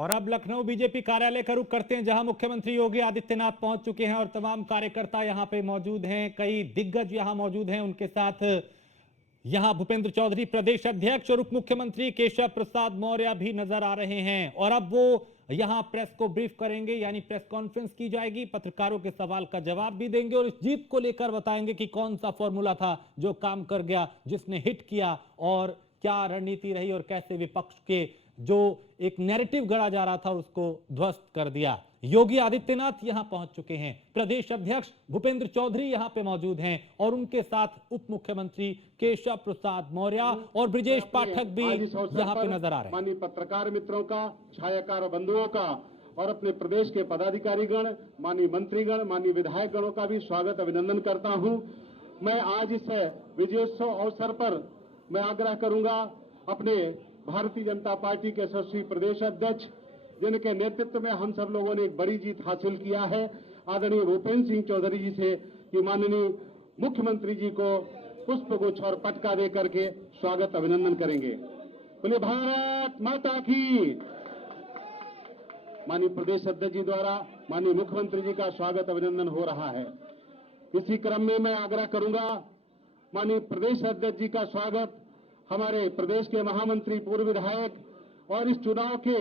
और अब लखनऊ बीजेपी कार्यालय का रुख करते हैं, जहां मुख्यमंत्री योगी आदित्यनाथ पहुंच चुके हैं और तमाम कार्यकर्ता यहां पे मौजूद हैं। कई दिग्गज यहां मौजूद हैं, उनके साथ यहां भूपेंद्र चौधरी प्रदेश अध्यक्ष और उप मुख्यमंत्री केशव प्रसाद मौर्य भी नजर आ रहे हैं। और अब वो यहां प्रेस को ब्रीफ करेंगे, यानी प्रेस कॉन्फ्रेंस की जाएगी, पत्रकारों के सवाल का जवाब भी देंगे और इस जीत को लेकर बताएंगे कि कौन सा फॉर्मूला था जो काम कर गया, जिसने हिट किया, और क्या रणनीति रही और कैसे विपक्ष के जो एक नैरेटिव गढ़ा जा रहा था उसको ध्वस्त कर दिया। योगी आदित्यनाथ यहां पहुंच चुके हैं, प्रदेश अध्यक्ष भूपेंद्र चौधरी यहां पे मौजूद हैं और उनके साथ उप मुख्यमंत्री केशव प्रसाद मौर्य और ब्रजेश पाठक भी यहां पे नजर आ रहे हैं। माननीय पत्रकार मित्रों का, छायाकार बंधुओं का और अपने प्रदेश के पदाधिकारीगण, माननीय मंत्रीगण, माननीय विधायक गणों का भी स्वागत अभिनंदन करता हूं। मैं आज इस विजयोत्सव अवसर पर मैं आग्रह करूंगा अपने भारतीय जनता पार्टी के यशस्वी प्रदेश अध्यक्ष, जिनके नेतृत्व में हम सब लोगों ने एक बड़ी जीत हासिल किया है, आदरणीय भूपेंद्र सिंह चौधरी जी से, कि माननीय मुख्यमंत्री जी को पुष्पगुच्छ और पटका दे करके स्वागत अभिनंदन करेंगे। बोलिए भारत माता की। माननीय प्रदेश अध्यक्ष जी द्वारा माननीय मुख्यमंत्री जी का स्वागत अभिनंदन हो रहा है। इसी क्रम में मैं आग्रह करूंगा माननीय प्रदेश अध्यक्ष जी का स्वागत हमारे प्रदेश के महामंत्री, पूर्व विधायक और इस चुनाव के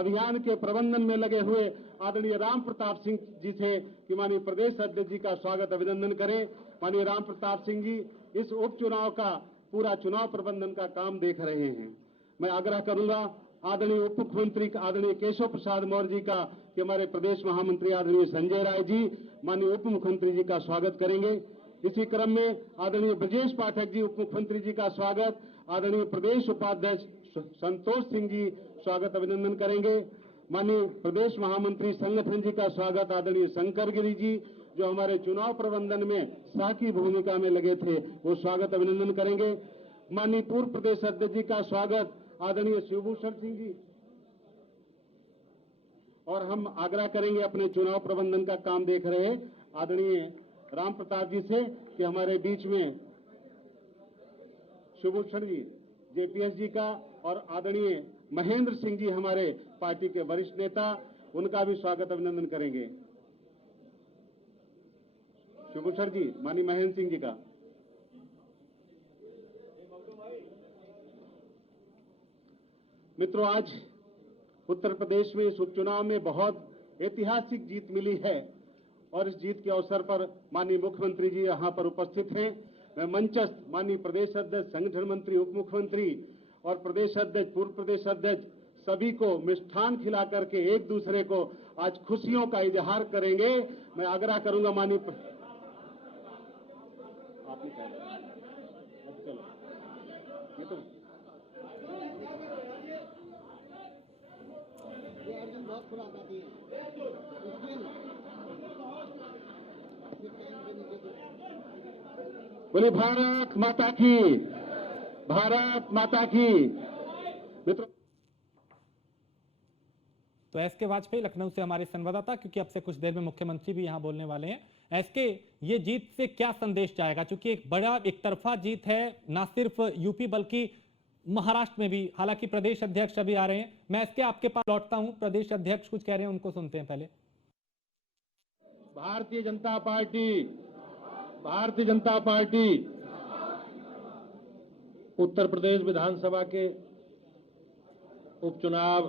अभियान के प्रबंधन में लगे हुए आदरणीय राम प्रताप सिंह जी से, कि माननीय प्रदेश अध्यक्ष जी का स्वागत अभिनंदन करें। माननीय राम प्रताप सिंह जी इस उपचुनाव का पूरा चुनाव प्रबंधन का काम देख रहे हैं। मैं आग्रह करूंगा आदरणीय उप मुख्यमंत्री आदरणीय केशव प्रसाद मौर्य जी का, कि हमारे प्रदेश महामंत्री आदरणीय संजय राय जी माननीय उप मुख्यमंत्री जी का स्वागत करेंगे। इसी क्रम में आदरणीय ब्रजेश पाठक जी उप मुख्यमंत्री जी का स्वागत, आदरणीय प्रदेश उपाध्यक्ष संतोष सिंह जी स्वागत अभिनंदन करेंगे। माननीय प्रदेश महामंत्री संगठन जी का स्वागत आदरणीय शंकर गिरी जी, जो हमारे चुनाव प्रबंधन में साकी भूमिका में लगे थे, वो स्वागत अभिनंदन करेंगे। माननीय पूर्व प्रदेश अध्यक्ष जी का स्वागत आदरणीय शिवभूषण सिंह जी, और हम आग्रह करेंगे अपने चुनाव प्रबंधन का काम देख रहे आदरणीय राम प्रताप जी से, कि हमारे बीच में शिवभूषण जी जेपीएस जी का और आदरणीय महेंद्र सिंह जी हमारे पार्टी के वरिष्ठ नेता, उनका भी स्वागत अभिनंदन करेंगे। शिवभूषण जी माननीय महेंद्र सिंह जी का। मित्रों, आज उत्तर प्रदेश में इस उपचुनाव में बहुत ऐतिहासिक जीत मिली है और इस जीत के अवसर पर माननीय मुख्यमंत्री जी यहां पर उपस्थित हैं। मैं मंचस्थ माननीय प्रदेश अध्यक्ष, संगठन मंत्री, उप मुख्यमंत्री और प्रदेश अध्यक्ष, पूर्व प्रदेश अध्यक्ष सभी को मिष्ठान खिला करके एक दूसरे को आज खुशियों का इजहार करेंगे। मैं आग्रह करूंगा माननीय बोले भारत माता की, भारत माता की। मित्रों, तो एसके वाजपेयी लखनऊ से हमारे संवाददाता, क्योंकि अब से कुछ देर में मुख्यमंत्री भी यहां बोलने वाले हैं। एसके, ये जीत से क्या संदेश जाएगा, क्योंकि एक बड़ा एक तरफा जीत है, ना सिर्फ यूपी बल्कि महाराष्ट्र में भी, हालांकि प्रदेश अध्यक्ष अभी आ रहे हैं। मैं एसके आपके पास लौटता हूं, प्रदेश अध्यक्ष कुछ कह रहे हैं, उनको सुनते हैं पहले। भारतीय जनता पार्टी उत्तर प्रदेश विधानसभा के उपचुनाव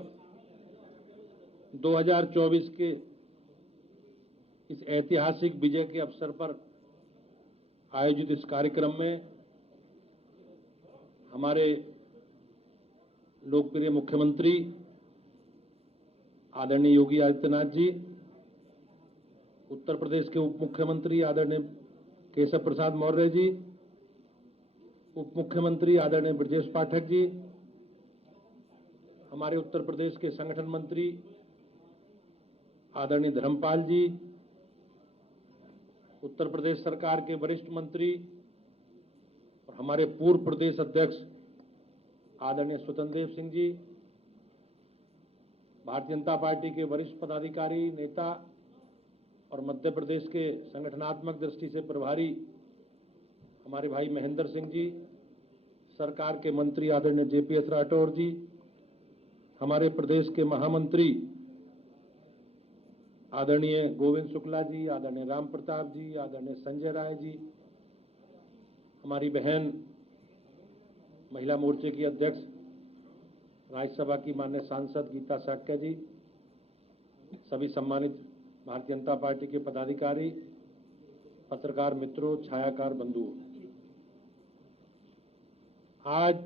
2024 के इस ऐतिहासिक विजय के अवसर पर आयोजित इस कार्यक्रम में हमारे लोकप्रिय मुख्यमंत्री आदरणीय योगी आदित्यनाथ जी, उत्तर प्रदेश के उप मुख्यमंत्री आदरणीय केशव प्रसाद मौर्य जी, उप मुख्यमंत्री आदरणीय ब्रजेश पाठक जी, हमारे उत्तर प्रदेश के संगठन मंत्री आदरणीय धर्मपाल जी, उत्तर प्रदेश सरकार के वरिष्ठ मंत्री और हमारे पूर्व प्रदेश अध्यक्ष आदरणीय स्वतंत्र देव सिंह जी, भारतीय जनता पार्टी के वरिष्ठ पदाधिकारी, नेता और मध्य प्रदेश के संगठनात्मक दृष्टि से प्रभारी हमारे भाई महेंद्र सिंह जी, सरकार के मंत्री आदरणीय जेपीएस राठौर जी, हमारे प्रदेश के महामंत्री आदरणीय गोविंद शुक्ला जी, आदरणीय राम प्रताप जी, आदरणीय संजय राय जी, हमारी बहन महिला मोर्चे की अध्यक्ष राज्यसभा की माननीय सांसद गीता साक्य जी, सभी सम्मानित भारतीय जनता पार्टी के पदाधिकारी, पत्रकार मित्रों, छायाकार बंधुओं, आज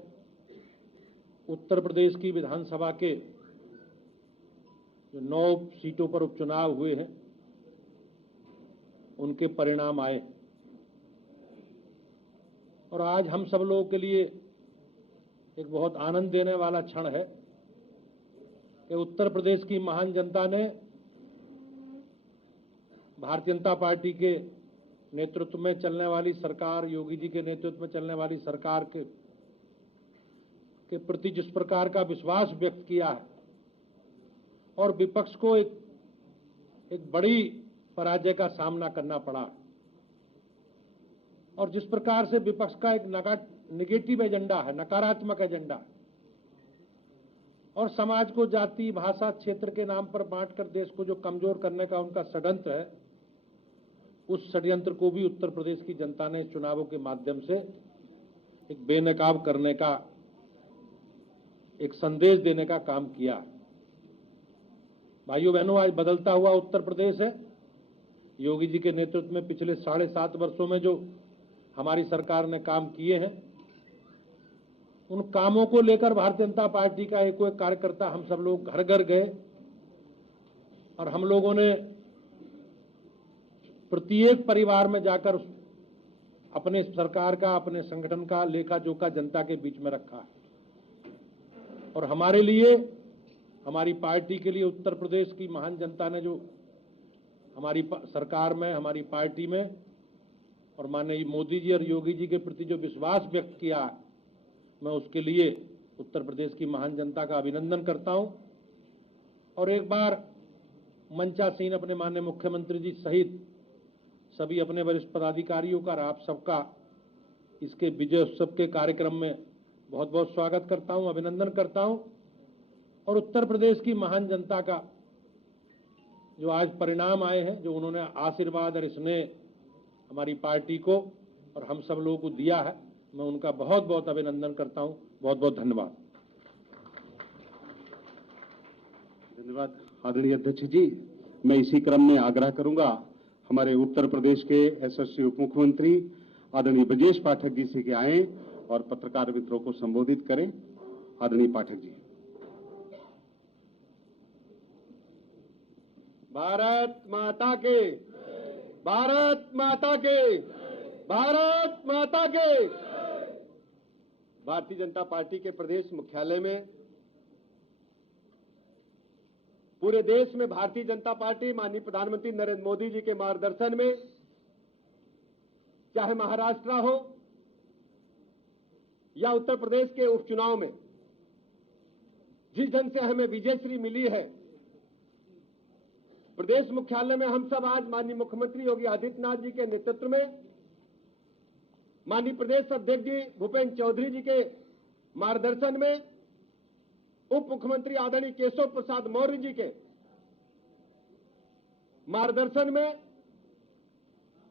उत्तर प्रदेश की विधानसभा के जो 9 सीटों पर उपचुनाव हुए हैं उनके परिणाम आए और आज हम सब लोगों के लिए एक बहुत आनंद देने वाला क्षण है कि उत्तर प्रदेश की महान जनता ने भारतीय जनता पार्टी के नेतृत्व में चलने वाली सरकार, योगी जी के नेतृत्व में चलने वाली सरकार के प्रति जिस प्रकार का विश्वास व्यक्त किया है और विपक्ष को एक बड़ी पराजय का सामना करना पड़ा और जिस प्रकार से विपक्ष का एक नेगेटिव एजेंडा है, नकारात्मक एजेंडा है और समाज को जाति, भाषा, क्षेत्र के नाम पर बांटकर देश को जो कमजोर करने का उनका षड्यंत्र है, उस षड्यंत्र को भी उत्तर प्रदेश की जनता ने चुनावों के माध्यम से एक बेनकाब करने का, एक संदेश देने का काम किया है। भाइयों बहनों, आज बदलता हुआ उत्तर प्रदेश है। योगी जी के नेतृत्व में पिछले 7.5 वर्षों में जो हमारी सरकार ने काम किए हैं, उन कामों को लेकर भारतीय जनता पार्टी का एक कार्यकर्ता, हम सब लोग घर घर गए और हम लोगों ने प्रत्येक परिवार में जाकर अपने सरकार का, अपने संगठन का लेखा जोखा जनता के बीच में रखा है और हमारे लिए, हमारी पार्टी के लिए उत्तर प्रदेश की महान जनता ने जो हमारी सरकार में, हमारी पार्टी में और माननीय मोदी जी और योगी जी के प्रति जो विश्वास व्यक्त किया, मैं उसके लिए उत्तर प्रदेश की महान जनता का अभिनंदन करता हूं और एक बार मंचासीन अपने माननीय मुख्यमंत्री जी सहित सभी अपने वरिष्ठ पदाधिकारियों का और आप सबका इसके विजय उत्सव के कार्यक्रम में बहुत बहुत स्वागत करता हूं, अभिनंदन करता हूं और उत्तर प्रदेश की महान जनता का जो आज परिणाम आए हैं, जो उन्होंने आशीर्वाद और स्नेह हमारी पार्टी को और हम सब लोगों को दिया है, मैं उनका बहुत बहुत अभिनंदन करता हूं। बहुत बहुत धन्यवाद। धन्यवाद आदरणीय अध्यक्ष जी। मैं इसी क्रम में आग्रह करूंगा हमारे उत्तर प्रदेश के यशस्वी उप मुख्यमंत्री आदरणीय ब्रजेश पाठक जी से कि आए और पत्रकार मित्रों को संबोधित करें। आदरणीय पाठक जी। भारत माता के, भारत माता के, भारत माता के। भारतीय जनता पार्टी के प्रदेश मुख्यालय में पूरे देश में भारतीय जनता पार्टी माननीय प्रधानमंत्री नरेंद्र मोदी जी के मार्गदर्शन में, चाहे महाराष्ट्र हो या उत्तर प्रदेश के उपचुनाव में, जिस ढंग से हमें विजयश्री मिली है, प्रदेश मुख्यालय में हम सब आज माननीय मुख्यमंत्री योगी आदित्यनाथ जी के नेतृत्व में, माननीय प्रदेश अध्यक्ष जी भूपेंद्र चौधरी जी के मार्गदर्शन में, उप मुख्यमंत्री आदरणीय केशव प्रसाद मौर्य जी के मार्गदर्शन में,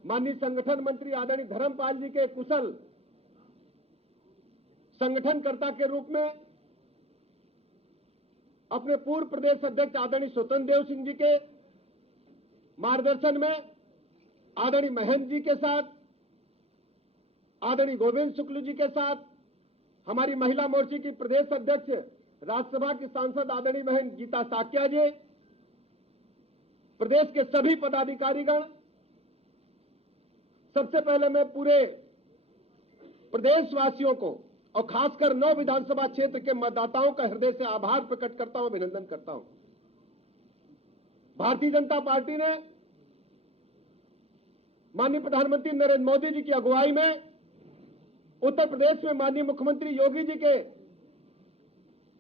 माननीय संगठन मंत्री आदरणीय धर्मपाल जी के कुशल संगठनकर्ता के रूप में, अपने पूर्व प्रदेश अध्यक्ष आदरणीय स्वतंत्र देव सिंह जी के मार्गदर्शन में, आदरणीय महेंद्र जी के साथ, आदरणीय गोविंद शुक्ल जी के साथ, हमारी महिला मोर्चे की प्रदेश अध्यक्ष राज्यसभा की सांसद आदरणीय बहन गीता साक्या जी, प्रदेश के सभी पदाधिकारीगण, सबसे पहले मैं पूरे प्रदेशवासियों को और खासकर 9 विधानसभा क्षेत्र के मतदाताओं का हृदय से आभार प्रकट करता हूं, अभिनंदन करता हूं। भारतीय जनता पार्टी ने माननीय प्रधानमंत्री नरेंद्र मोदी जी की अगुवाई में उत्तर प्रदेश में माननीय मुख्यमंत्री योगी जी के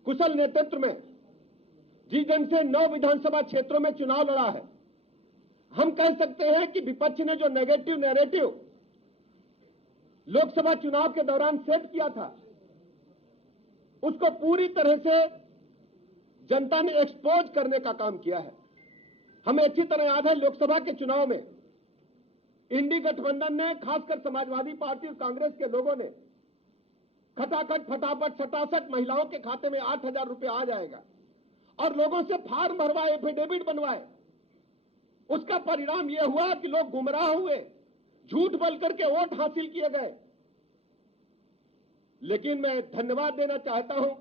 कुशल नेतृत्व में जिस ढंग से 9 विधानसभा क्षेत्रों में चुनाव लड़ा है, हम कह सकते हैं कि विपक्ष ने जो नेगेटिव नैरेटिव लोकसभा चुनाव के दौरान सेट किया था, उसको पूरी तरह से जनता ने एक्सपोज करने का काम किया है। हमें अच्छी तरह याद है लोकसभा के चुनाव में इंडी गठबंधन ने, खासकर समाजवादी पार्टी और कांग्रेस के लोगों ने खटाखट फटाफट 67 महिलाओं के खाते में 8,000 रुपए आ जाएगा और लोगों से फार्म भरवाए, एफिडेविट बनवाए। उसका परिणाम यह हुआ कि लोग गुमराह हुए, झूठ बोल करके वोट हासिल किए गए। लेकिन मैं धन्यवाद देना चाहता हूं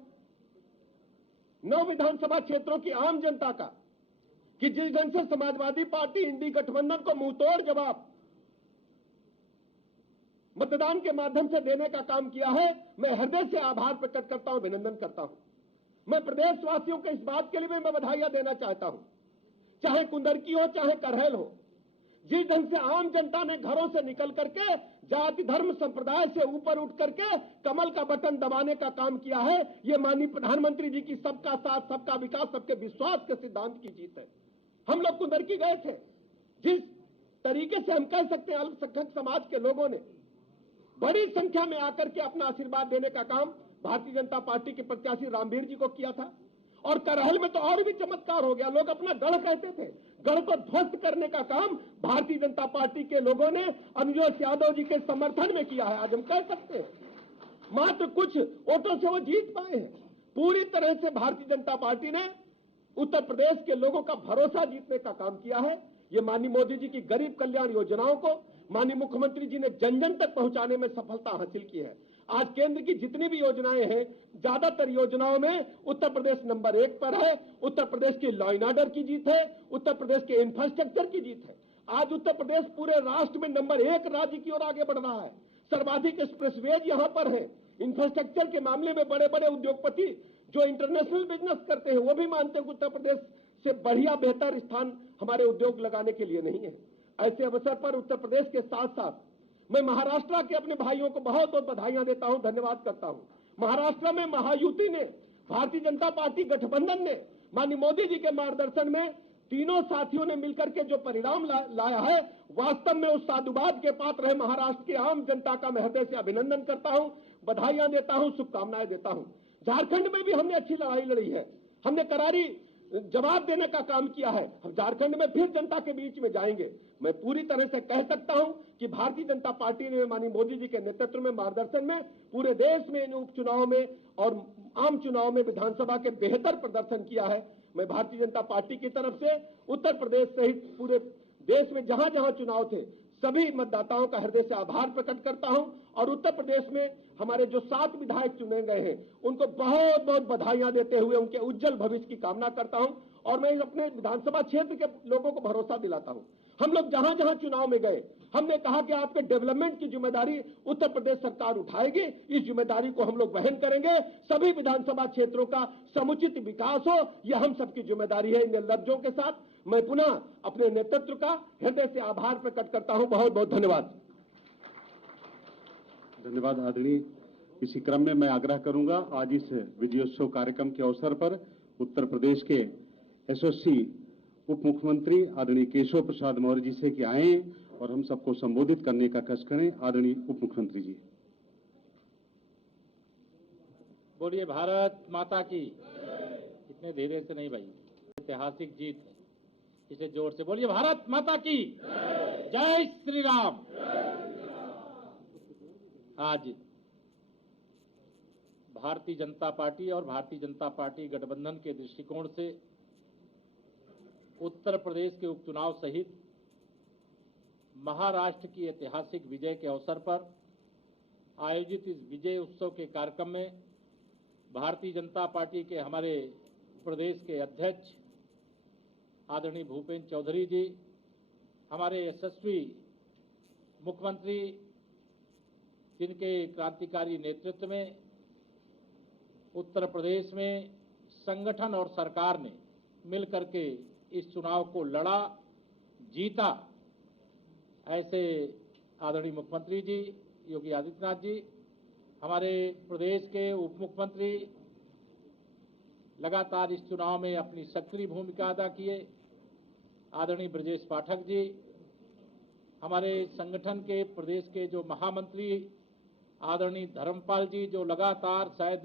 9 विधानसभा क्षेत्रों की आम जनता का कि जिस ढंग से समाजवादी पार्टी इंडी गठबंधन को मुंहतोड़ जवाब मतदान के माध्यम से देने का काम किया है, मैं हृदय से आभार प्रकट करता हूं, अभिनंदन करता हूं। मैं प्रदेशवासियों को इस बात के लिए भी मैं बधाइयां देना चाहता हूं, चाहे कुंदरकी हो चाहे करहल हो, जिस ढंग से आम जनता ने घरों से निकल करके जाति धर्म संप्रदाय से ऊपर उठ करके कमल का बटन दबाने का काम किया है, ये माननीय प्रधानमंत्री जी की सबका साथ सबका विकास सबके विश्वास के सिद्धांत की जीत है। हम लोग कुंदरकी गए थे, जिस तरीके से हम कह सकते हैं अल्पसंख्यक समाज के लोगों ने बड़ी संख्या में आकर के अपना आशीर्वाद देने का काम भारतीय जनता पार्टी के प्रत्याशी रामवीर जी को किया था। और करहल में तो और भी चमत्कार हो गया, लोग अपना गढ़ कहते थे, गढ़ को ध्वस्त करने का काम भारतीय जनता पार्टी के लोगों ने अनुजोत यादव जी के समर्थन में किया है। आज हम कह सकते हैं मात्र कुछ वोटों से वो जीत पाए हैं। पूरी तरह से भारतीय जनता पार्टी ने उत्तर प्रदेश के लोगों का भरोसा जीतने का काम किया है। ये माननीय मोदी जी की गरीब कल्याण योजनाओं को माननीय मुख्यमंत्री जी ने जन जन तक पहुंचाने में सफलता हासिल की है। आज केंद्र की जितनी भी योजनाएं हैं, ज्यादातर योजनाओं में उत्तर प्रदेश नंबर 1 पर है। उत्तर प्रदेश की लॉ एंड ऑर्डर की जीत है, उत्तर प्रदेश के इंफ्रास्ट्रक्चर की जीत है। आज उत्तर प्रदेश पूरे राष्ट्र में नंबर 1 राज्य की ओर आगे बढ़ रहा है। सर्वाधिक एक्सप्रेसवेज यहां पर है। इंफ्रास्ट्रक्चर के मामले में बड़े बड़े उद्योगपति जो इंटरनेशनल बिजनेस करते हैं वो भी मानते हैं कि उत्तर प्रदेश से बढ़िया बेहतर स्थान हमारे उद्योग लगाने के लिए नहीं है। ऐसे अवसर पर उत्तर प्रदेश के साथ साथ मैं महाराष्ट्र के अपने भाइयों को बहुत बहुत बधाइयां देता हूं, धन्यवाद करता हूं। महाराष्ट्र में महायुति ने, भारतीय जनता पार्टी गठबंधन ने माननीय मोदी जी के मार्गदर्शन में तीनों साथियों ने मिलकर के जो परिणाम लाया है, वास्तव में उस साधुवाद के पात्र है महाराष्ट्र की आम जनता का मैं हृदय से अभिनंदन करता हूं, बधाइयां देता हूं, शुभकामनाएं देता हूं। झारखंड में भी हमने अच्छी लड़ाई लड़ी है, हमने करारी जवाब देने का काम किया है। हम झारखंड में फिर जनता के बीच में जाएंगे। मैं पूरी तरह से कह सकता हूं कि भारतीय जनता पार्टी ने माननीय मोदी जी के नेतृत्व में मार्गदर्शन में पूरे देश में इन उपचुनाव में और आम चुनाव में विधानसभा के बेहतर प्रदर्शन किया है। मैं भारतीय जनता पार्टी की तरफ से उत्तर प्रदेश सहित पूरे देश में जहां जहां चुनाव थे सभी मतदाताओं का हृदय से आभार प्रकट करता हूं और उत्तर प्रदेश में हमारे जो 7 विधायक चुने गए हैं उनको बहुत बहुत बधाइयां देते हुए उनके उज्जवल भविष्य की कामना करता हूं। और मैं अपने विधानसभा क्षेत्र के लोगों को भरोसा दिलाता हूं, हम लोग जहां जहां चुनाव में गए हमने कहा कि आपके डेवलपमेंट की जिम्मेदारी उत्तर प्रदेश सरकार उठाएगी, इस जिम्मेदारी को हम लोग वहन करेंगे। सभी विधानसभा क्षेत्रों का समुचित विकास हो, यह हम सबकी जिम्मेदारी है। इन लफ्जों के साथ मैं पुनः अपने नेतृत्व का हृदय से आभार प्रकट करता हूं। बहुत बहुत धन्यवाद। धन्यवाद आदरणीय। इसी क्रम में मैं आग्रह करूंगा आज इस विजयोत्सव कार्यक्रम के अवसर पर उत्तर प्रदेश के एसओसी उप मुख्यमंत्री आदरणीय केशव प्रसाद मौर्य जी से कि आए और हम सबको संबोधित करने का कष्ट करें। आदरणीय उप मुख्यमंत्री जी। बोलिए भारत माता की। इतने धीरे से नहीं भाई, ऐतिहासिक जीत है, इसे जोर से बोलिए भारत माता की जय श्री राम। आज भारतीय जनता पार्टी और भारतीय जनता पार्टी गठबंधन के दृष्टिकोण से उत्तर प्रदेश के उपचुनाव सहित महाराष्ट्र की ऐतिहासिक विजय के अवसर पर आयोजित इस विजय उत्सव के कार्यक्रम में भारतीय जनता पार्टी के हमारे प्रदेश के अध्यक्ष आदरणीय भूपेंद्र चौधरी जी, हमारे यशस्वी मुख्यमंत्री जिनके क्रांतिकारी नेतृत्व में उत्तर प्रदेश में संगठन और सरकार ने मिलकर के इस चुनाव को लड़ा, जीता, ऐसे आदरणीय मुख्यमंत्री जी योगी आदित्यनाथ जी, हमारे प्रदेश के उप मुख्यमंत्री लगातार इस चुनाव में अपनी सक्रिय भूमिका अदा किए, आदरणीय ब्रजेश पाठक जी, हमारे संगठन के प्रदेश के जो महामंत्री आदरणीय धर्मपाल जी, जो लगातार शायद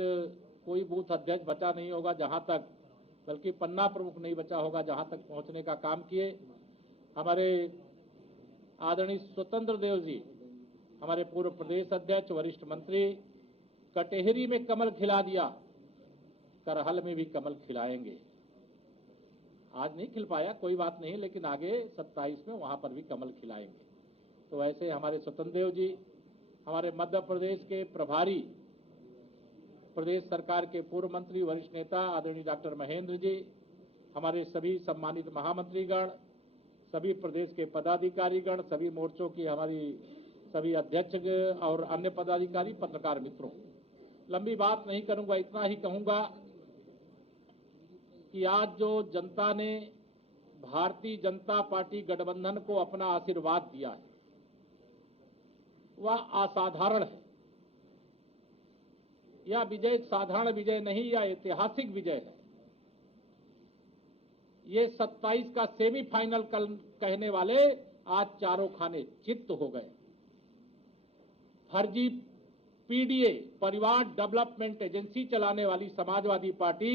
कोई बूथ अध्यक्ष बचा नहीं होगा जहां तक बल्कि पन्ना प्रमुख नहीं बचा होगा जहां तक पहुंचने का काम किए। हमारे आदरणीय स्वतंत्र देव जी, हमारे पूर्व प्रदेश अध्यक्ष, वरिष्ठ मंत्री, कटेहरी में कमल खिला दिया, करहल में भी कमल खिलाएंगे। आज नहीं खिल पाया, कोई बात नहीं, लेकिन आगे 27 में वहां पर भी कमल खिलाएंगे। तो ऐसे हमारे स्वतंत्र देव जी, हमारे मध्य प्रदेश के प्रभारी, प्रदेश सरकार के पूर्व मंत्री, वरिष्ठ नेता आदरणीय डॉक्टर महेंद्र जी, हमारे सभी सम्मानित महामंत्रीगण, सभी प्रदेश के पदाधिकारीगण, सभी मोर्चों की हमारी सभी अध्यक्ष और अन्य पदाधिकारी, पत्रकार मित्रों, लंबी बात नहीं करूंगा, इतना ही कहूंगा कि आज जो जनता ने भारतीय जनता पार्टी गठबंधन को अपना आशीर्वाद दिया है वह असाधारण है। यह विजय साधारण विजय नहीं, यह ऐतिहासिक विजय है। ये 27 का सेमीफाइनल कल कहने वाले आज चारों खाने चित्त हो गए। फर्जी पीडीए, परिवार डेवलपमेंट एजेंसी चलाने वाली समाजवादी पार्टी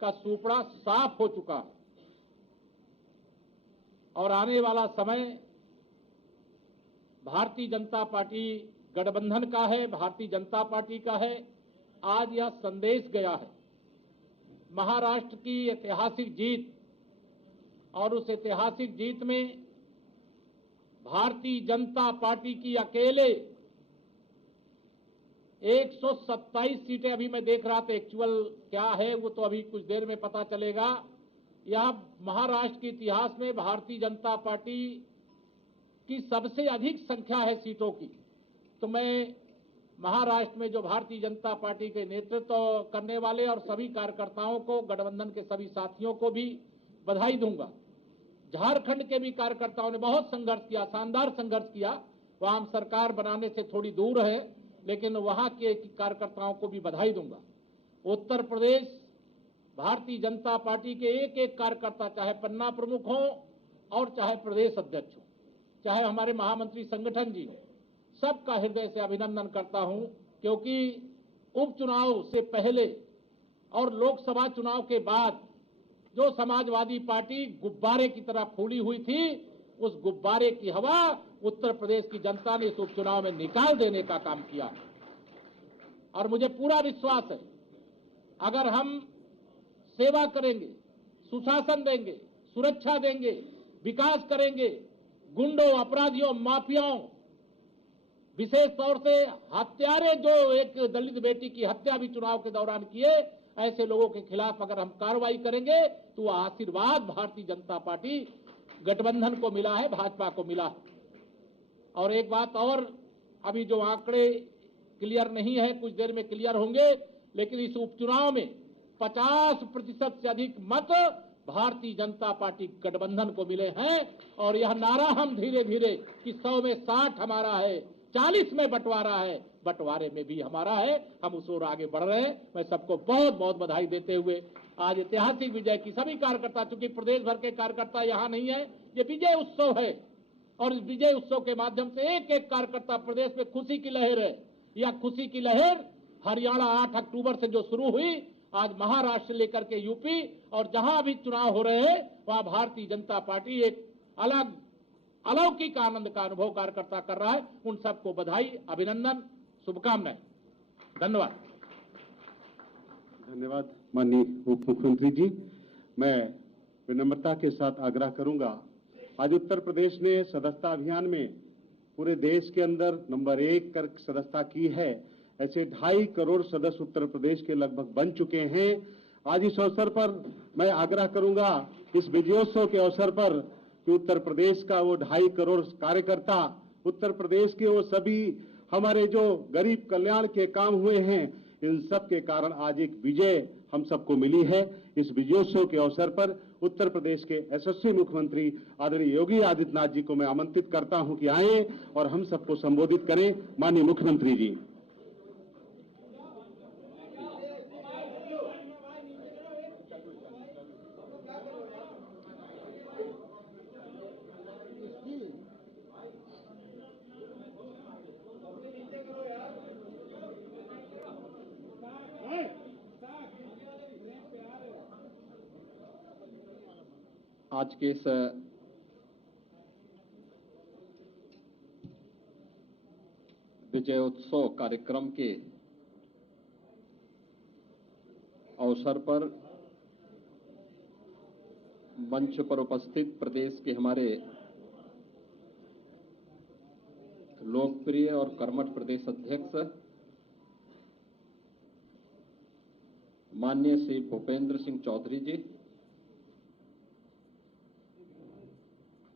का सुपड़ा साफ हो चुका है और आने वाला समय भारतीय जनता पार्टी गठबंधन का है, भारतीय जनता पार्टी का है। आज यह संदेश गया है, महाराष्ट्र की ऐतिहासिक जीत, और उस ऐतिहासिक जीत में भारतीय जनता पार्टी की अकेले 127 सीटें, अभी मैं देख रहा था, एक्चुअल क्या है वो तो अभी कुछ देर में पता चलेगा। यह महाराष्ट्र के इतिहास में भारतीय जनता पार्टी की सबसे अधिक संख्या है सीटों की। तो मैं महाराष्ट्र में जो भारतीय जनता पार्टी के नेतृत्व करने वाले और सभी कार्यकर्ताओं को, गठबंधन के सभी साथियों को भी बधाई दूंगा। झारखंड के भी कार्यकर्ताओं ने बहुत संघर्ष किया, शानदार संघर्ष किया। वहां हम सरकार बनाने से थोड़ी दूर है, लेकिन वहां के कार्यकर्ताओं को भी बधाई दूंगा। उत्तर प्रदेश भारतीय जनता पार्टी के एक एक कार्यकर्ता, चाहे पन्ना प्रमुख हो और चाहे प्रदेश अध्यक्ष हो, चाहे हमारे महामंत्री संगठन जी हो, सबका हृदय से अभिनंदन करता हूं, क्योंकि उपचुनाव से पहले और लोकसभा चुनाव के बाद जो समाजवादी पार्टी गुब्बारे की तरह फूली हुई थी, उस गुब्बारे की हवा उत्तर प्रदेश की जनता ने इस उपचुनाव में निकाल देने का काम किया। और मुझे पूरा विश्वास है, अगर हम सेवा करेंगे, सुशासन देंगे, सुरक्षा देंगे, विकास करेंगे, गुंडों, अपराधियों, माफियाओं, विशेष तौर से हत्यारे जो एक दलित बेटी की हत्या भी चुनाव के दौरान किए, ऐसे लोगों के खिलाफ अगर हम कार्रवाई करेंगे तो वह आशीर्वाद भारतीय जनता पार्टी गठबंधन को मिला है, भाजपा को मिला है। और एक बात और, अभी जो आंकड़े क्लियर नहीं है, कुछ देर में क्लियर होंगे, लेकिन इस उपचुनाव में 50% से अधिक मत भारतीय जनता पार्टी गठबंधन को मिले हैं। और यह नारा हम धीरे धीरे कि 100 में 60 हमारा है, 40 में बंटवारा है, बंटवारे में भी हमारा है, हम उस ओर आगे बढ़ रहे हैं। मैं सबको बहुत बहुत बधाई देते हुए आज ऐतिहासिक विजय की सभी कार्यकर्ता, चूंकि प्रदेश भर के कार्यकर्ता यहाँ नहीं है, ये विजय उत्सव है और इस विजय उत्सव के माध्यम से एक एक कार्यकर्ता प्रदेश में खुशी की लहर है। यह खुशी की लहर हरियाणा 8 अक्टूबर से जो शुरू हुई, आज महाराष्ट्र से लेकर के यूपी और जहां भी चुनाव हो रहे हैं वहां भारतीय जनता पार्टी एक अलग अलौकिक आनंद का अनुभव कार्यकर्ता कर रहा है। उन सबको बधाई, अभिनंदन, शुभकामनाएं। धन्यवाद। धन्यवाद माननीय उप मुख्यमंत्री जी। मैं विनम्रता के साथ आग्रह करूंगा, आज उत्तर प्रदेश ने सदस्यता अभियान में पूरे देश के अंदर नंबर 1 कर सदस्यता की है। ऐसे 2.5 करोड़ सदस्य उत्तर प्रदेश के लगभग बन चुके हैं। आज इस अवसर पर मैं आग्रह करूंगा, इस विजयोत्सव के अवसर पर, कि उत्तर प्रदेश का वो 2.5 करोड़ कार्यकर्ता, उत्तर प्रदेश के वो सभी हमारे जो गरीब कल्याण के काम हुए हैं, इन सब के कारण आज एक विजय हम सबको मिली है। इस विजयोत्सव के अवसर पर उत्तर प्रदेश के यशस्वी मुख्यमंत्री आदरणीय योगी आदित्यनाथ जी को मैं आमंत्रित करता हूं कि आए और हम सबको संबोधित करें। माननीय मुख्यमंत्री जी। आज के इस विजयोत्सव कार्यक्रम के अवसर पर मंच पर उपस्थित प्रदेश के हमारे लोकप्रिय और कर्मठ प्रदेश अध्यक्ष माननीय श्री भूपेंद्र सिंह चौधरी जी,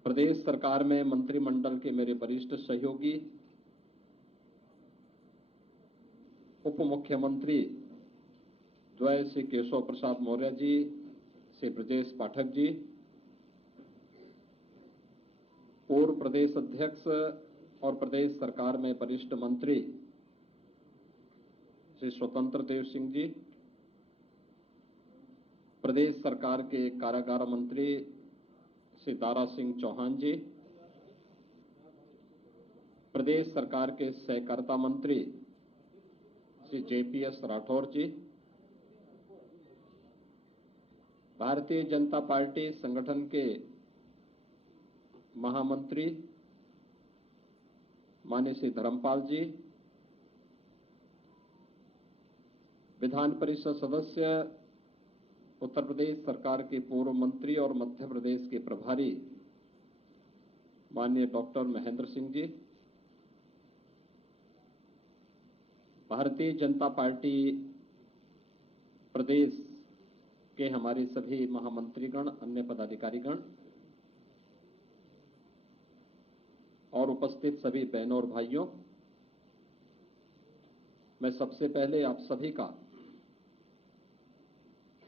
प्रदेश सरकार में मंत्रिमंडल के मेरे वरिष्ठ सहयोगी, उप मुख्यमंत्री द्वय श्री केशव प्रसाद मौर्य जी, श्री ब्रजेश पाठक जी, पूर्व प्रदेश अध्यक्ष और प्रदेश सरकार में वरिष्ठ मंत्री श्री स्वतंत्र देव सिंह जी, प्रदेश सरकार के कारागार मंत्री श्री दारा सिंह चौहान जी, प्रदेश सरकार के सहकारिता मंत्री श्री जेपीएस राठौर जी, भारतीय जनता पार्टी संगठन के महामंत्री माननीय श्री धर्मपाल जी, विधान परिषद सदस्य उत्तर प्रदेश सरकार के पूर्व मंत्री और मध्य प्रदेश के प्रभारी माननीय डॉक्टर महेंद्र सिंह जी, भारतीय जनता पार्टी प्रदेश के हमारे सभी महामंत्रीगण, अन्य पदाधिकारीगण और उपस्थित सभी बहनों और भाइयों, मैं सबसे पहले आप सभी का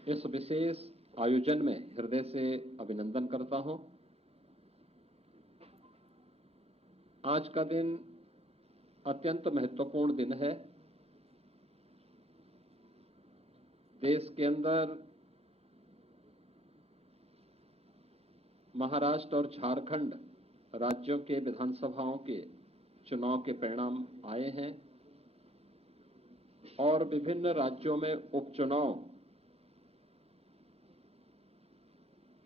इस विशेष आयोजन में हृदय से अभिनंदन करता हूं। आज का दिन अत्यंत महत्वपूर्ण दिन है। देश के अंदर महाराष्ट्र और झारखंड राज्यों के विधानसभाओं के चुनाव के परिणाम आए हैं और विभिन्न राज्यों में उपचुनाव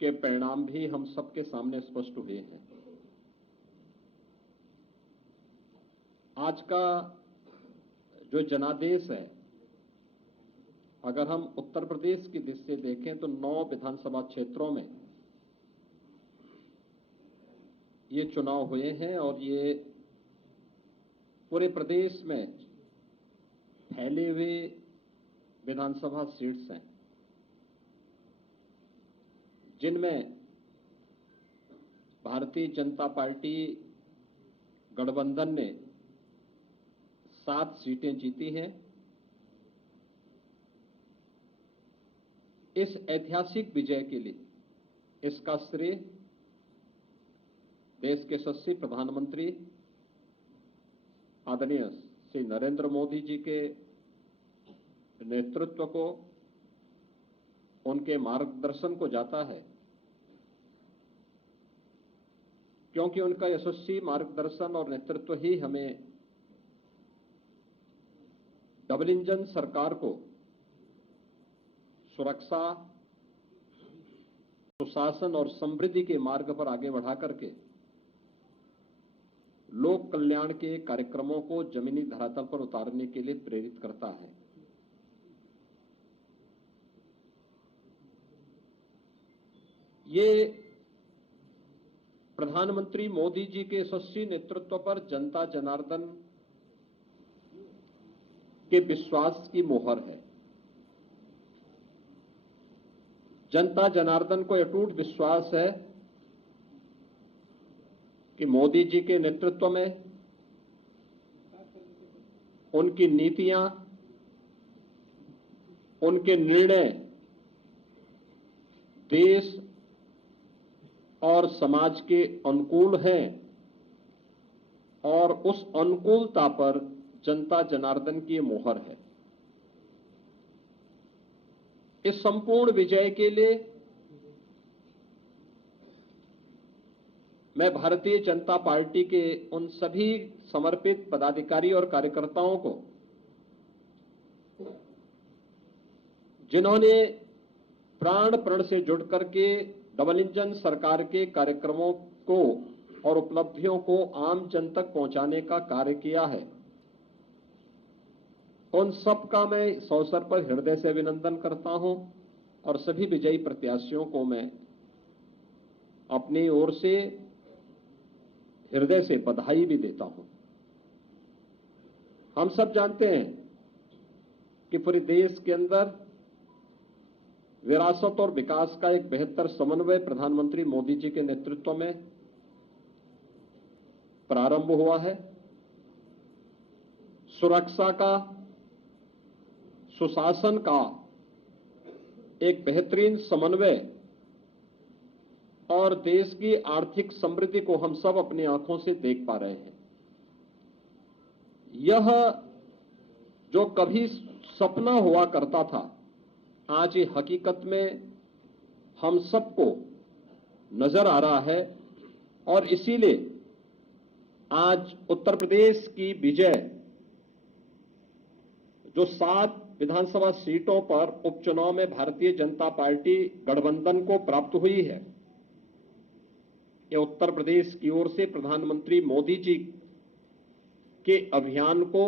के परिणाम भी हम सबके सामने स्पष्ट हुए हैं। आज का जो जनादेश है, अगर हम उत्तर प्रदेश की दृष्टि से देखें तो 9 विधानसभा क्षेत्रों में ये चुनाव हुए हैं और ये पूरे प्रदेश में फैले हुए विधानसभा सीट्स हैं, जिनमें भारतीय जनता पार्टी गठबंधन ने 7 सीटें जीती हैं। इस ऐतिहासिक विजय के लिए इसका श्रेय देश के यशस्वी प्रधानमंत्री आदरणीय श्री नरेंद्र मोदी जी के नेतृत्व को, उनके मार्गदर्शन को जाता है, क्योंकि उनका यशस्वी मार्गदर्शन और नेतृत्व ही हमें डबल इंजन सरकार को सुरक्षा, सुशासन और समृद्धि के मार्ग पर आगे बढ़ा करके लोक कल्याण के कार्यक्रमों को जमीनी धरातल पर उतारने के लिए प्रेरित करता है। ये प्रधानमंत्री मोदी जी के यशस्वी नेतृत्व पर जनता जनार्दन के विश्वास की मोहर है। जनता जनार्दन को अटूट विश्वास है कि मोदी जी के नेतृत्व में उनकी नीतियां, उनके निर्णय देश और समाज के अनुकूल हैं और उस अनुकूलता पर जनता जनार्दन की मोहर है। इस संपूर्ण विजय के लिए मैं भारतीय जनता पार्टी के उन सभी समर्पित पदाधिकारी और कार्यकर्ताओं को, जिन्होंने प्राण प्रण से जुड़ करके डबल इंजन सरकार के कार्यक्रमों को और उपलब्धियों को आम जन तक पहुंचाने का कार्य किया है। उन सब का मैं इस अवसर पर हृदय से अभिनंदन करता हूं और सभी विजयी प्रत्याशियों को मैं अपनी ओर से हृदय से बधाई भी देता हूं। हम सब जानते हैं कि पूरे देश के अंदर विरासत और विकास का एक बेहतर समन्वय प्रधानमंत्री मोदी जी के नेतृत्व में प्रारंभ हुआ है। सुरक्षा का, सुशासन का एक बेहतरीन समन्वय और देश की आर्थिक समृद्धि को हम सब अपनी आंखों से देख पा रहे हैं। यह जो कभी सपना हुआ करता था, आज ये हकीकत में हम सबको नजर आ रहा है और इसीलिए आज उत्तर प्रदेश की विजय जो 7 विधानसभा सीटों पर उपचुनाव में भारतीय जनता पार्टी गठबंधन को प्राप्त हुई है, यह उत्तर प्रदेश की ओर से प्रधानमंत्री मोदी जी के अभियान को,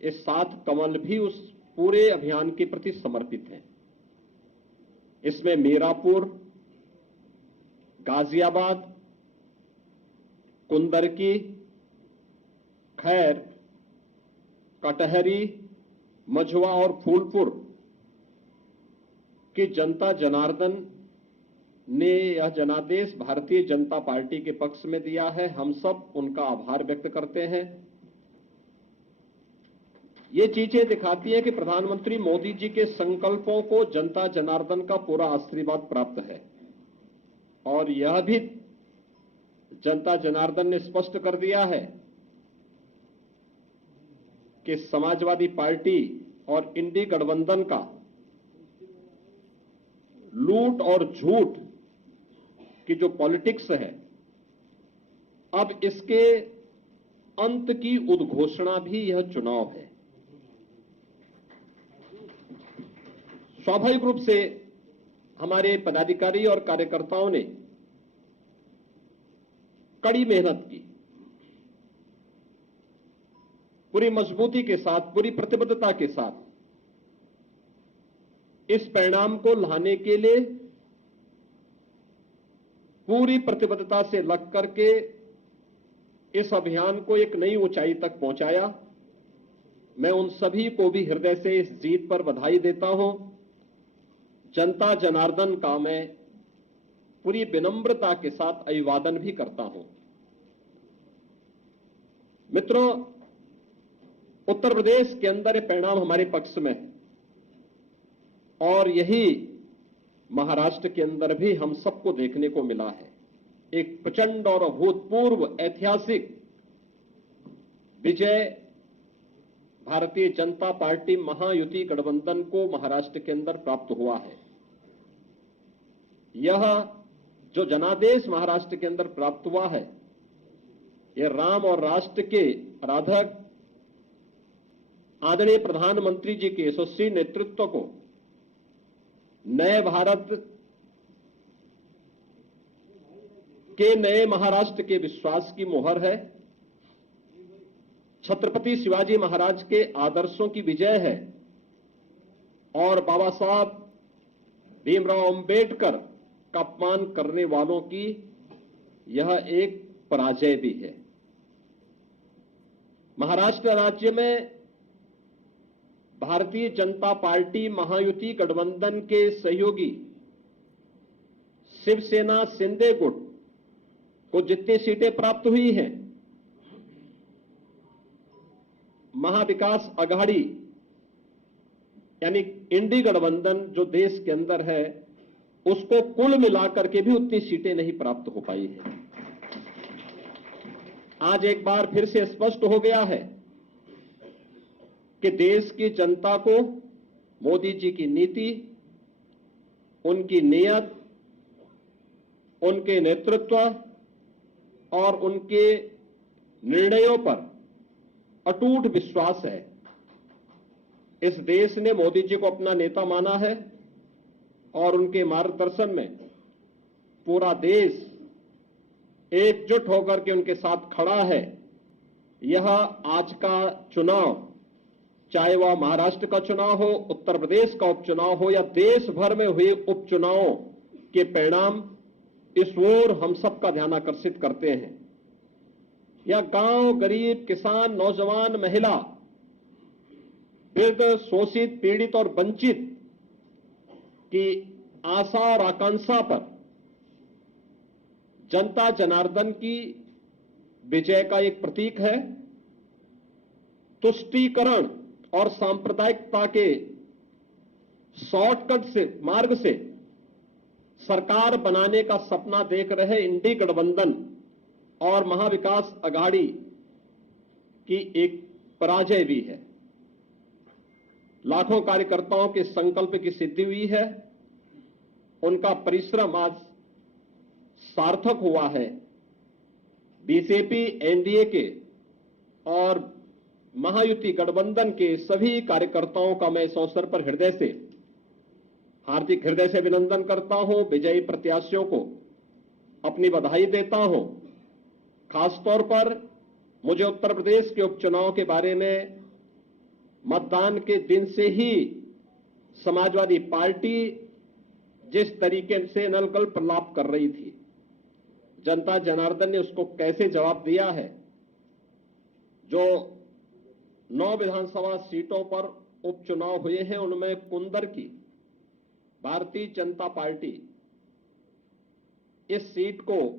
इस 7 कमल भी उस पूरे अभियान के प्रति समर्पित हैं। इसमें मीरापुर, गाजियाबाद, कुंदरकी, खैर, कटहरी, मझवा और फूलपुर की जनता जनार्दन ने यह जनादेश भारतीय जनता पार्टी के पक्ष में दिया है। हम सब उनका आभार व्यक्त करते हैं। ये चीजें दिखाती हैं कि प्रधानमंत्री मोदी जी के संकल्पों को जनता जनार्दन का पूरा आशीर्वाद प्राप्त है और यह भी जनता जनार्दन ने स्पष्ट कर दिया है कि समाजवादी पार्टी और इंडी गठबंधन का लूट और झूठ की जो पॉलिटिक्स है, अब इसके अंत की उद्घोषणा भी यह चुनाव है। स्वाभाविक रूप से हमारे पदाधिकारी और कार्यकर्ताओं ने कड़ी मेहनत की, पूरी मजबूती के साथ, पूरी प्रतिबद्धता के साथ इस परिणाम को लाने के लिए पूरी प्रतिबद्धता से लग करके इस अभियान को एक नई ऊंचाई तक पहुंचाया। मैं उन सभी को भी हृदय से इस जीत पर बधाई देता हूं। जनता जनार्दन का मैं पूरी विनम्रता के साथ अभिवादन भी करता हूं। मित्रों, उत्तर प्रदेश के अंदर ये परिणाम हमारे पक्ष में है और यही महाराष्ट्र के अंदर भी हम सबको देखने को मिला है। एक प्रचंड और अभूतपूर्व ऐतिहासिक विजय भारतीय जनता पार्टी महायुति गठबंधन को महाराष्ट्र के अंदर प्राप्त हुआ है। यह जो जनादेश महाराष्ट्र के अंदर प्राप्त हुआ है, यह राम और राष्ट्र के आराधक आदरणीय प्रधानमंत्री जी के यशस्वी नेतृत्व को, नए भारत के नए महाराष्ट्र के विश्वास की मोहर है। छत्रपति शिवाजी महाराज के आदर्शों की विजय है और बाबा साहब भीमराव अंबेडकर का अपमान करने वालों की यह एक पराजय भी है। महाराष्ट्र राज्य में भारतीय जनता पार्टी महायुति गठबंधन के सहयोगी शिवसेना शिंदे गुट को जितनी सीटें प्राप्त हुई हैं, महाविकास आघाड़ी यानी इंडी गठबंधन जो देश के अंदर है, उसको कुल मिलाकर के भी उतनी सीटें नहीं प्राप्त हो पाई है। आज एक बार फिर से स्पष्ट हो गया है कि देश की जनता को मोदी जी की नीति, उनकी नीयत, उनके नेतृत्व और उनके निर्णयों पर अटूट विश्वास है। इस देश ने मोदी जी को अपना नेता माना है और उनके मार्गदर्शन में पूरा देश एकजुट होकर के उनके साथ खड़ा है। यह आज का चुनाव, चाहे वह महाराष्ट्र का चुनाव हो, उत्तर प्रदेश का उपचुनाव हो या देश भर में हुए उपचुनावों के परिणाम इस ओर हम सबका ध्यान आकर्षित करते हैं। यह गांव, गरीब, किसान, नौजवान, महिला, वृद्ध, शोषित, पीड़ित और वंचित की आशा और आकांक्षा पर जनता जनार्दन की विजय का एक प्रतीक है। तुष्टीकरण और सांप्रदायिकता के शॉर्टकट से मार्ग से सरकार बनाने का सपना देख रहे इंडी गठबंधन और महाविकास अघाड़ी की एक पराजय भी है। लाखों कार्यकर्ताओं के संकल्प की सिद्धि हुई है। उनका परिश्रम आज सार्थक हुआ है। बीजेपी, एनडीए के और महायुति गठबंधन के सभी कार्यकर्ताओं का मैं इस अवसर पर हार्दिक हृदय से अभिनंदन करता हूं। विजयी प्रत्याशियों को अपनी बधाई देता हूं। खासतौर पर मुझे उत्तर प्रदेश के उपचुनाव के बारे में मतदान के दिन से ही समाजवादी पार्टी जिस तरीके से नलगल प्रलाप कर रही थी, जनता जनार्दन ने उसको कैसे जवाब दिया है। जो 9 विधानसभा सीटों पर उपचुनाव हुए हैं, उनमें कुंदर की भारतीय जनता पार्टी इस सीट को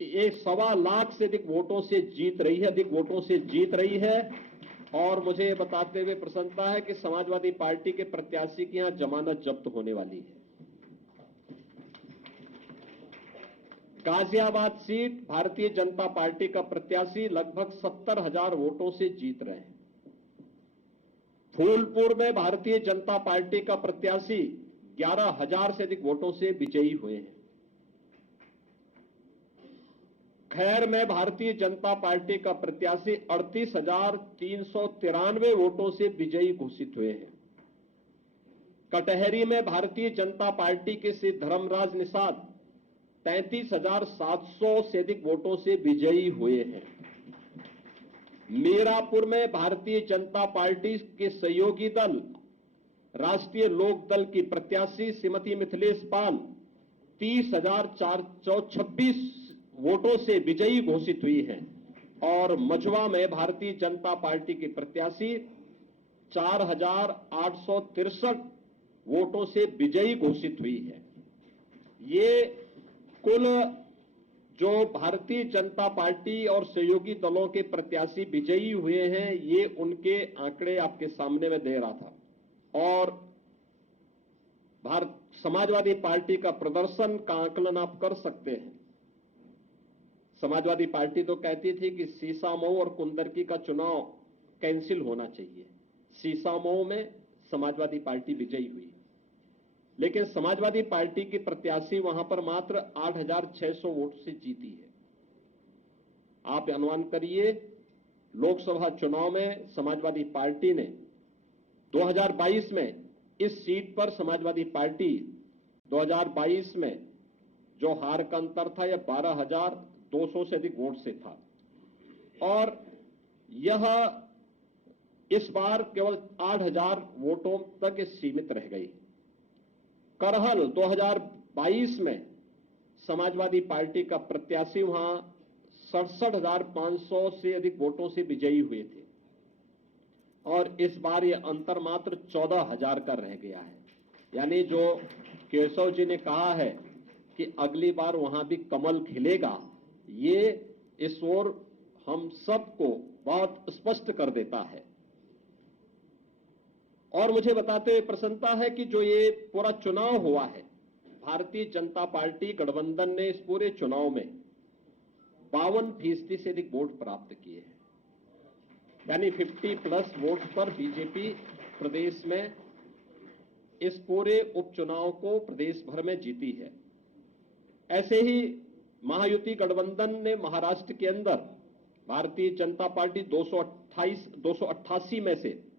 1.25 लाख से अधिक वोटों से जीत रही है। और मुझे ये बताते हुए प्रसन्नता है कि समाजवादी पार्टी के प्रत्याशी की यहां जमानत जब्त होने वाली है। गाजियाबाद सीट भारतीय जनता पार्टी का प्रत्याशी लगभग 70,000 वोटों से जीत रहे हैं। फूलपुर में भारतीय जनता पार्टी का प्रत्याशी 11,000 से अधिक वोटों से विजयी हुए हैं। खैर में भारतीय जनता पार्टी का प्रत्याशी 38,393 वोटों से विजयी घोषित हुए हैं। कटहरी में भारतीय जनता पार्टी के श्री धर्मराज निषाद 33,700 से अधिक वोटों से विजयी हुए हैं। मीरापुर में भारतीय जनता पार्टी के सहयोगी दल राष्ट्रीय लोक दल की प्रत्याशी श्रीमती मिथिलेश पाल 30,426 वोटों से विजयी घोषित हुई हैं। और मझवा में भारतीय जनता पार्टी की प्रत्याशी 4,863 वोटों से विजयी घोषित हुई है। ये कुल जो भारतीय जनता पार्टी और सहयोगी दलों के प्रत्याशी विजयी हुए हैं, ये उनके आंकड़े आपके सामने में दे रहा था। और समाजवादी पार्टी का प्रदर्शन का आकलन आप कर सकते हैं। समाजवादी पार्टी तो कहती थी कि सीसामऊ और कुंदरकी का चुनाव कैंसिल होना चाहिए। सीसामऊ में समाजवादी पार्टी विजयी हुई, लेकिन समाजवादी पार्टी की प्रत्याशी वहां पर मात्र 8,600 वोट से जीती है। आप अनुमान करिए, लोकसभा चुनाव में समाजवादी पार्टी ने 2022 में इस सीट पर समाजवादी पार्टी 2022 में जो हार का अंतर था यह 12,200 से अधिक वोट से था। और यह इस बार केवल 8,000 वोटों तक सीमित रह गई। करहल 2022 में समाजवादी पार्टी का प्रत्याशी वहां 67,500 से अधिक वोटों से विजयी हुए थे। और इस बार यह अंतर मात्र 14,000 का रह गया है। यानी जो केशव जी ने कहा है कि अगली बार वहां भी कमल खिलेगा, ये इस ओर हम सबको बहुत स्पष्ट कर देता है। और मुझे बताते हुए प्रसन्नता है कि जो ये पूरा चुनाव हुआ है, भारतीय जनता पार्टी गठबंधन ने इस पूरे चुनाव में 52% से अधिक वोट प्राप्त किए हैं। यानी 50+ वोट पर बीजेपी प्रदेश में इस पूरे उपचुनाव को प्रदेश भर में जीती है। ऐसे ही महायुति गठबंधन ने महाराष्ट्र के अंदर भारतीय जनता पार्टी 288 में से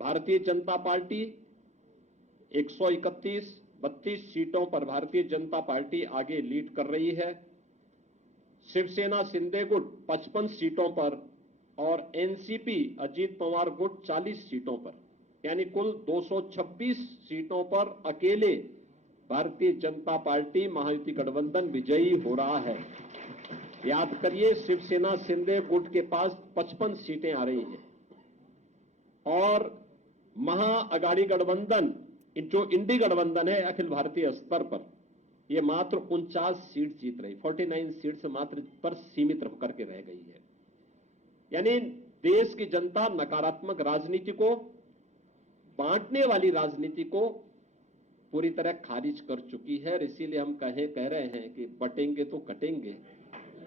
भारतीय जनता पार्टी 131-32 सीटों पर भारतीय जनता पार्टी आगे लीड कर रही है। शिवसेना शिंदे गुट 55 सीटों पर और एनसीपी अजीत पवार गुट 40 सीटों पर, यानी कुल 226 सीटों पर अकेले भारतीय जनता पार्टी महायुति गठबंधन विजयी हो रहा है। याद करिए, शिवसेना शिंदे गुट के पास 55 सीटें आ रही हैं और महाअगाड़ी गठबंधन, जो इंडी गठबंधन है अखिल भारतीय स्तर पर, ये मात्र 49 सीट जीत रही, 49 सीट से मात्र पर सीमित होकर के रह गई है। यानी देश की जनता नकारात्मक राजनीति को, बांटने वाली राजनीति को पूरी तरह खारिज कर चुकी है। और इसीलिए हम कह रहे हैं कि बटेंगे तो कटेंगे,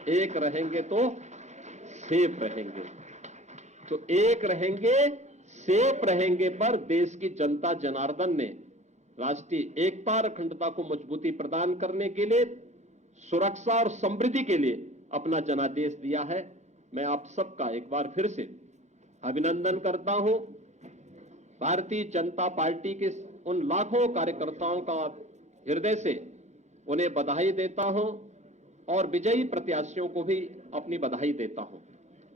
एक रहेंगे तो सेफ रहेंगे। तो एक रहेंगे, सेफ रहेंगे पर देश की जनता जनार्दन ने राष्ट्रीय एकता और अखंडता को मजबूती प्रदान करने के लिए, सुरक्षा और समृद्धि के लिए अपना जनादेश दिया है। मैं आप सबका एक बार फिर से अभिनंदन करता हूं। भारतीय जनता पार्टी के उन लाखों कार्यकर्ताओं का हृदय से उन्हें बधाई देता हूं और विजयी प्रत्याशियों को भी अपनी बधाई देता हूं।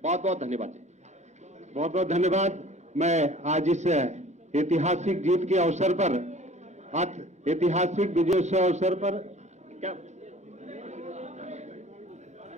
बहुत बहुत धन्यवाद जी। बहुत बहुत धन्यवाद। मैं आज इस ऐतिहासिक जीत के अवसर पर, ऐतिहासिक विजयोत्सव अवसर पर क्या